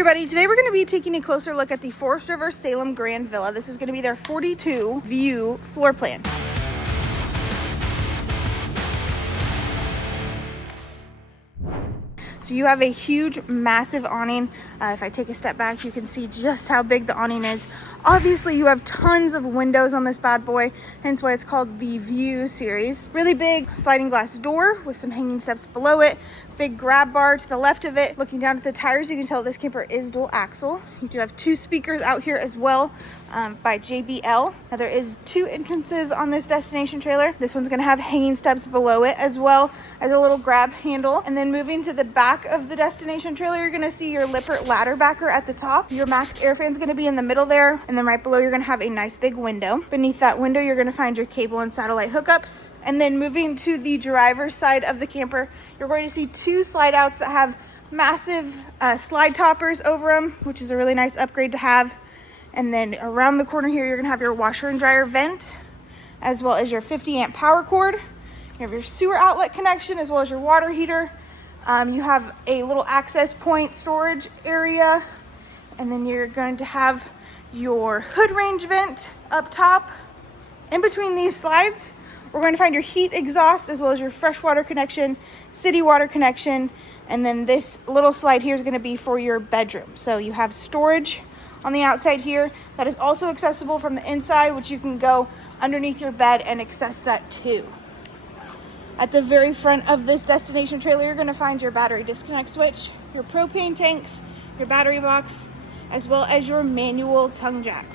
everybody, today we're going to be taking a closer look at the Forest River Salem Grand Villa. This is going to be their 42 view floor plan. So you have a huge, massive awning. If I take a step back, you can see just how big the awning is. Obviously, you have tons of windows on this bad boy, hence why it's called the View series. Really big sliding glass door with some hanging steps below it. Big grab bar to the left of it. Looking down at the tires, you can tell this camper is dual axle. You do have 2 speakers out here as well by JBL. Now there is 2 entrances on this destination trailer. This one's gonna have hanging steps below it as well as a little grab handle. And then moving to the back of the destination trailer, you're gonna see your Lippert ladder backer at the top. Your Max air fan's gonna be in the middle there. And then right below, you're gonna have a nice big window. Beneath that window, you're gonna find your cable and satellite hookups. And then moving to the driver's side of the camper, you're going to see 2 slide outs that have massive slide toppers over them, which is a really nice upgrade to have. And then around the corner here, you're gonna have your washer and dryer vent, as well as your 50 amp power cord. You have your sewer outlet connection, as well as your water heater. You have a little access point storage area. And then you're going to have your hood range vent up top. In between these slides, we're going to find your heat exhaust as well as your freshwater connection, city water connection, and then this little slide here is going to be for your bedroom. So you have storage on the outside here that is also accessible from the inside, which you can go underneath your bed and access that too. At the very front of this destination trailer, you're going to find your battery disconnect switch, your propane tanks, your battery box, as well as your manual tongue jack.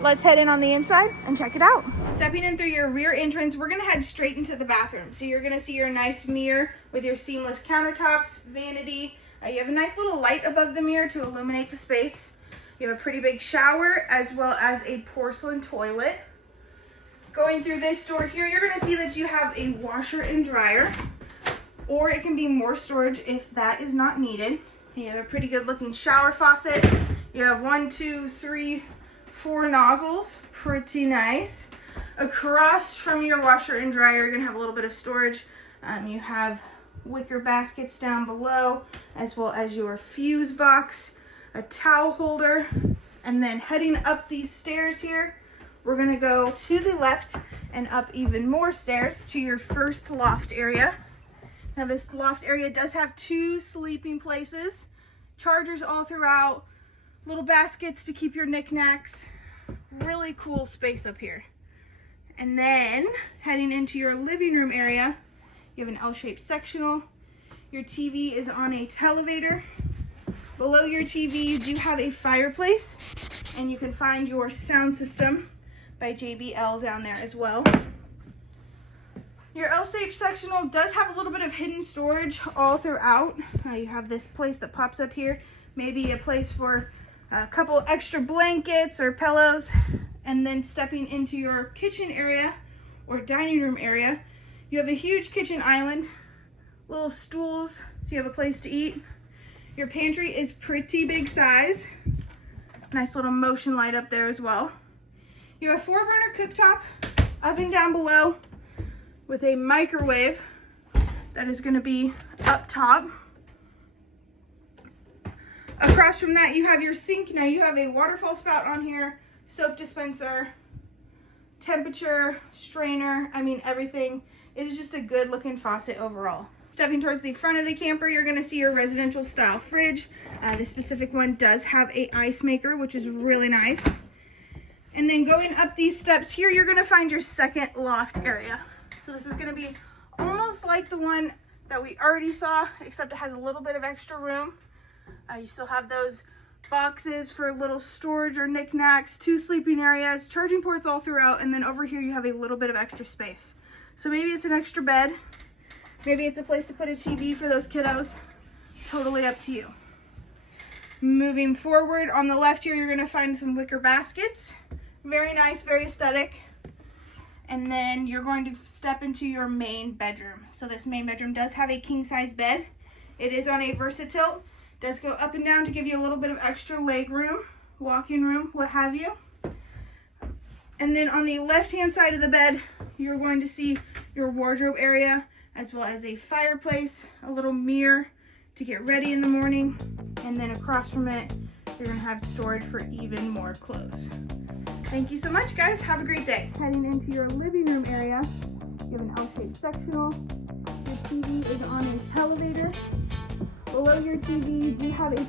Let's head in on the inside and check it out. Stepping in through your rear entrance, we're gonna head straight into the bathroom. So you're gonna see your nice mirror with your seamless countertops, vanity. You have a nice little light above the mirror to illuminate the space. You have a pretty big shower as well as a porcelain toilet. Going through this door here, you're gonna see that you have a washer and dryer, or it can be more storage if that is not needed. You have a pretty good looking shower faucet. You have 1, 2, 3, 4 nozzles, pretty nice. Across from your washer and dryer, you're gonna have a little bit of storage. You have wicker baskets down below, as well as your fuse box, a towel holder, and then heading up these stairs here, we're gonna go to the left and up even more stairs to your first loft area. Now this loft area does have 2 sleeping places, chargers all throughout, little baskets to keep your knickknacks. Really cool space up here. And then heading into your living room area, you have an L-shaped sectional. Your TV is on a televator. Below your TV, you do have a fireplace, and you can find your sound system by JBL down there as well. Your L-shaped sectional does have a little bit of hidden storage all throughout. You have this place that pops up here, maybe a place for a couple extra blankets or pillows. And then stepping into your kitchen area or dining room area, you have a huge kitchen island, little stools so you have a place to eat. Your pantry is pretty big size. Nice little motion light up there as well. You have a 4-burner cooktop, oven down below with a microwave that is going to be up top. Across from that, you have your sink. Now you have a waterfall spout on here, soap dispenser, temperature, strainer, I mean everything. It is just a good looking faucet overall. Stepping towards the front of the camper, you're gonna see your residential style fridge. This specific one does have a ice maker, which is really nice. And then going up these steps here, you're gonna find your second loft area. So this is gonna be almost like the one that we already saw, except it has a little bit of extra room. You still have those boxes for little storage or knickknacks, 2 sleeping areas, charging ports all throughout, and then over here you have a little bit of extra space. So maybe it's an extra bed, maybe it's a place to put a TV for those kiddos, totally up to you. Moving forward, on the left here, you're gonna find some wicker baskets. Very nice, very aesthetic. And then you're going to step into your main bedroom. So this main bedroom does have a king size bed. It is on a VersaTilt. Does go up and down to give you a little bit of extra leg room, walking room, what have you. And then on the left-hand side of the bed, you're going to see your wardrobe area, as well as a fireplace, a little mirror, to get ready in the morning. And then across from it, you're gonna have storage for even more clothes. Thank you so much, guys. Have a great day. Heading into your living room area, you have an L-shaped sectional. Your TV is on a televator. Below your TV, you do have a